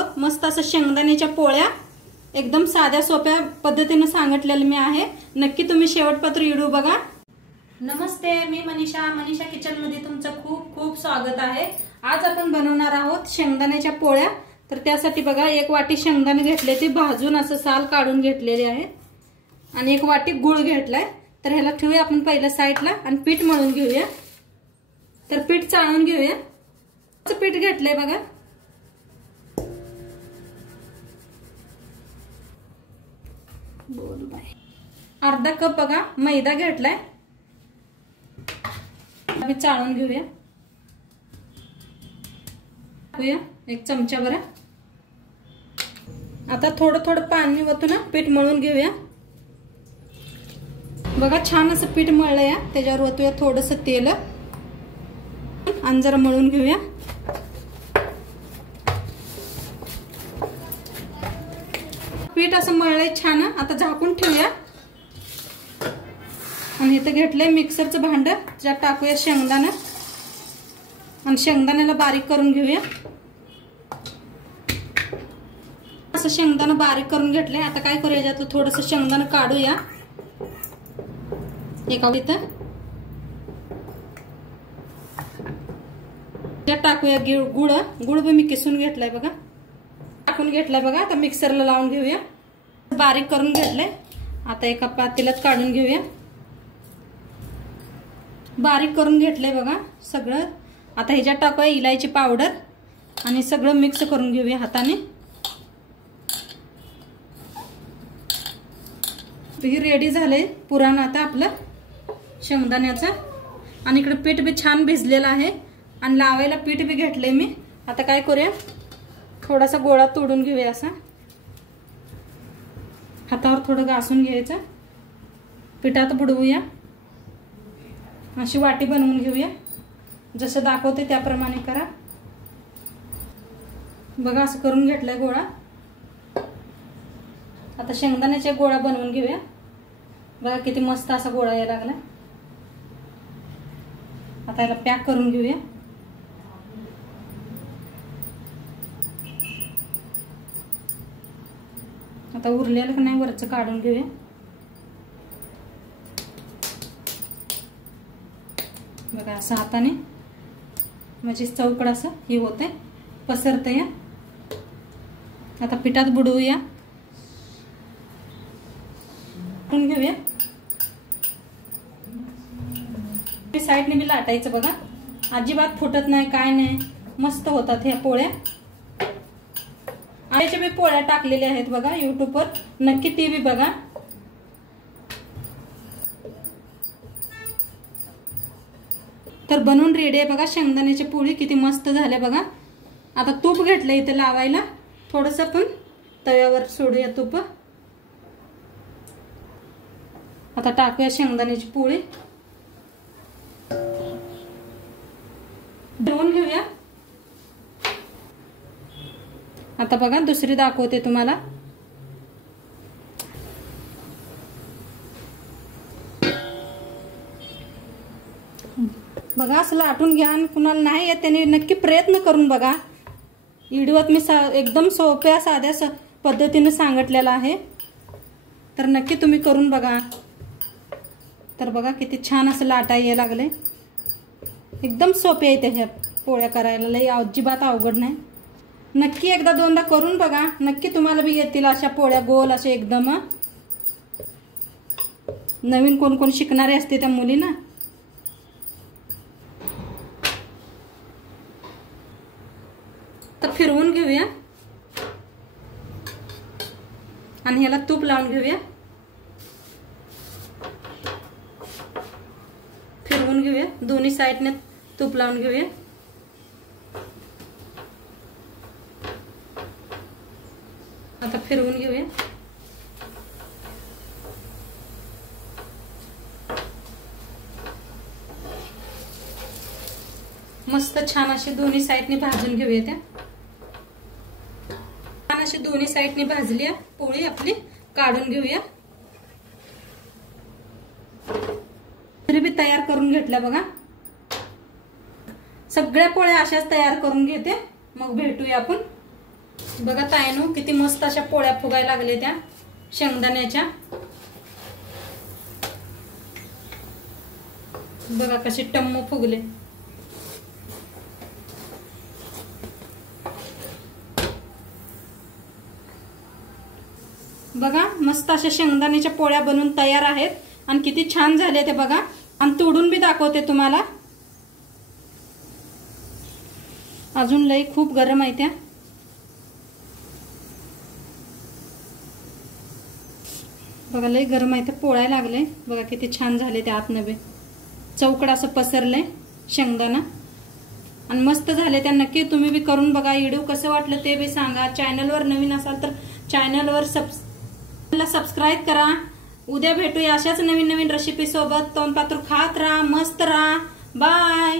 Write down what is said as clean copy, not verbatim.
आहोत मस्त असं शेंगदाण्याच्या पोळ्या एकदम साध्या सोप्या पद्धतीने सांगितलेलं मी आहे। नक्की तुम्ही शेवटपर्यंत व्हिडिओ बघा। नमस्ते, मी मनीषा किचन मध्ये तुमचं खूप खूप स्वागत आहे। आज आपण बनवणार आहोत शेंगदाण्याच्या पोळ्या। तर त्यासाठी बघा एक वाटी शेंगदाणे घेतले, ते भाजून असं साल काढून घेतलेले आहे आणि एक वाटी गुळ घेतलाय। तर ह्याला ठेवूया आपण पहिल्या साईडला आणि पीठ मळून घेऊया। तर पीठ चाळून घेऊया। पीठ घेतलंय बघा, बोल बाय। अर्धा कप बघा मैदा घेतलाय, आम्ही चाळून घेऊया। एक चमचा भर। आता थोडं थोडं पाणी ओतून पीठ मळून घेऊया। बघा छान असं पीठ मळलंय, त्याच्यावर ओतूया थोडंसं तेल आणि जरा मळून घेऊया। पीठ असं मळलंय छान, आता झाकून ठेवूया। आणि इथं घेतलंय मिक्सरचं भांड, ज्यात टाकूया शेंगदाणा आणि शेंगदाण्याला बारीक करून घेऊया। असं शेंगदाणा बारीक करून घेतलंय। आता काय करूया, याच्यातलं थोडंसं शेंगदाणा काढूया एका इथं, त्यात टाकूया गुळ मी किसून घेतलाय बघा, टाकून घेतलाय बघा। आता मिक्सरला लावून घेऊया, बारीक करून घेतलंय। आता एका पातेल्यात काढून घेऊया, बारीक करून घेतलंय बघा सगळं। आता ह्याच्यात टाकूया इलायची पावडर आणि सगळं मिक्स करून घेऊया हाताने। हे रेडी झालंय पुरण आता आपलं शेंगदाण्याचं। आणि इकडे पीठ बी छान भिजलेलं आहे आणि लावायला पीठ बी घेतलंय मी। आता काय करूया, थोडासा गोळा तोडून घेऊया, असा हातावर थोडं घासून घ्यायचं, पिठात बुडवूया। अशी वाटी बनवून घेऊया, जसं दाखवते त्याप्रमाणे करा। बघा असं करून घेतलाय गोळा। आता शेंगदाण्याचा गोळा बनवून घेऊया। बघा किती मस्त असा गोळा यायला लागला। आता याला पॅक करून घेऊया। आता उरलेलं का नाही वरचं काढून घेऊया। बघा असं हाताने म्हणजे चौकड असं हे होतंय, पसरतंय। आता पिठात बुडवूया, घेऊया। साईडने बी लाटायचं बघा, अजिबात फुटत नाही, काय नाही, मस्त होतात ह्या पोळ्या। आईच्या बी पोळ्या टाकलेल्या आहेत बघा युट्यूबवर, नक्की ती बी बघा। तर बनवून रेडी आहे बघा शेंगदाण्याची पोळी, किती मस्त झाल्या बघा। आता तूप घेतलं इथे लावायला, थोडस पण तव्यावर सोडूया तूप। आता टाकूया शेंगदाण्याची पोळी, धुवून घेऊया। आता बघा दुसरी दाखवते तुम्हाला। बघा असं लाटून घ्या, आणि कुणाला नाही येत त्याने नक्की प्रयत्न करून बघा। व्हिडिओत मी एकदम सोप्या साध्या पद्धतीने सांगितलेलं आहे, तर नक्की तुम्ही करून बघा। तर बघा किती छान असं लाटा यायला लागले, एकदम सोपे आहे ह्या पोळ्या करायला, लई अजिबात अवघड नाही। नक्की एकदा दोनदा करून बघा, नक्की तुम्हाला बी येतील अशा पोळ्या गोल असे एकदम। नवीन कोण कोण शिकणारे असते त्या मुलींना। तर फिरवून घेऊया आणि ह्याला तूप लावून घेऊया, फिरवून घेऊया, दोन्ही साईडने तूप लावून घेऊया। आता फिरवून घेऊया, मस्त छान अशी दोन्ही साईडने भाजून घेऊया। त्या छान अशी दोन्ही साईडने भाजली पोळी आपली, काढून घेऊया। तरी बी तयार करून घेतल्या बघा, सगळ्या पोळ्या अशाच तयार करून घेते, मग भेटूया आपण। बघा ताईनो किती मस्त अशा पोळ्या फुगायला लागले त्या शेंगदाण्याच्या। बघा कसे टम्म फुगले। बघा मस्त अशा शेंगदाण्याच्या पोळ्या बनून तयार आहेत आणि किती छान झाले ते बघा। आणि तोडून बी दाखवते तुम्हाला। अजून लई खूप गरम आहे त्या। बघा लई गरम आहे ते पोळायला लागले। बघा किती छान झाले ते आतनं बी चौकड असं पसरले शेंगदाणा आणि मस्त झाले त्या। नक्की तुम्ही बी करून बघा। व्हिडिओ कसं वाटलं ते बी सांगा। चॅनलवर नवीन असाल तर चॅनलवर सबस्क्राइब करा। उद्या भेटूया अशाच नवीन नवीन रेसिपी सोबत। तोंडपात्र खात राहा, मस्त राहा। बाय।